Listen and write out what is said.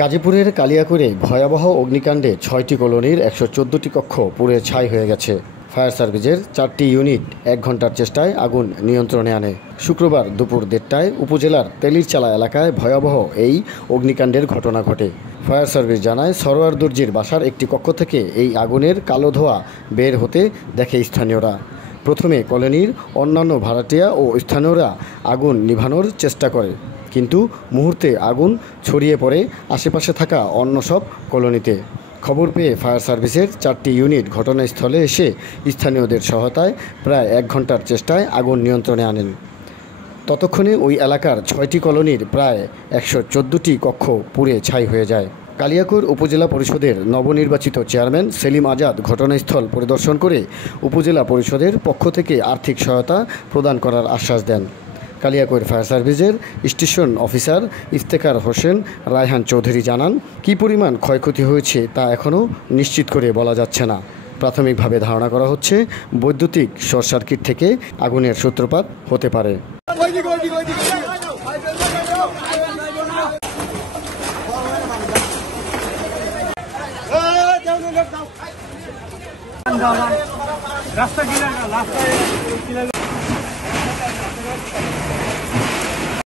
গাজীপুরের কালিয়াকৈরে ভয়াবহ অগ্নিকাণ্ডে ৬টি কলোনির ১১৪টি কক্ষ পুড়ে ছাই হয়ে গেছে। ফায়ার সার্ভিসের 4টি ইউনিট ১ ঘন্টার চেষ্টায় আগুন নিয়ন্ত্রণে আনে। শুক্রবার দুপুর ১:৩০টায় উপজেলার তেলিরচালা এলাকায় ভয়াবহ এই অগ্নিকাণ্ডের ঘটনা ঘটে। ফায়ার সার্ভিস জানায়, সরোয়ার দর্জির বাসার একটি কক্ষ থেকে এই আগুনের কালো ধোঁয়া বের হতে দেখে স্থানীয়রা। প্রথমে কলোনির অন্যান্য ভাড়াটিয়া ও স্থানীয়রা আগুন নিভানোর চেষ্টা করে, কিন্তু মুহূর্তে আগুন ছড়িয়ে পড়ে আশেপাশে থাকা অন্য সব কলোনিতে। খবর পেয়ে ফায়ার সার্ভিসের 4টি ইউনিট ঘটনাস্থলে এসে স্থানীয়দের সহায়তায় প্রায় 1 ঘন্টার চেষ্টায় আগুন নিয়ন্ত্রণে আনেন। ততক্ষণে ওই এলাকার 6টি কলোনির প্রায় 114টি কক্ষ পুড়ে ছাই হয়ে যায়। কালিয়াকৈর উপজেলা পরিষদের নবনির্বাচিত চেয়ারম্যান সেলিম আজাদ ঘটনাস্থল পরিদর্শন করে উপজেলা পরিষদের পক্ষ থেকে আর্থিক সহায়তা প্রদান করার আশ্বাস দেন। কালিয়াকৈর ফায়ার সার্ভিসের স্টেশন অফিসার ইফতেখার হোসেন রায়হান চৌধুরী জানান, কী পরিমাণ ক্ষয়ক্ষতি হয়েছে তা এখনও নিশ্চিত করে বলা যাচ্ছে না। প্রাথমিকভাবে ধারণা করা হচ্ছে বৈদ্যুতিক শর্ট সার্কিট থেকে আগুনের সূত্রপাত হতে পারে। রাস্তা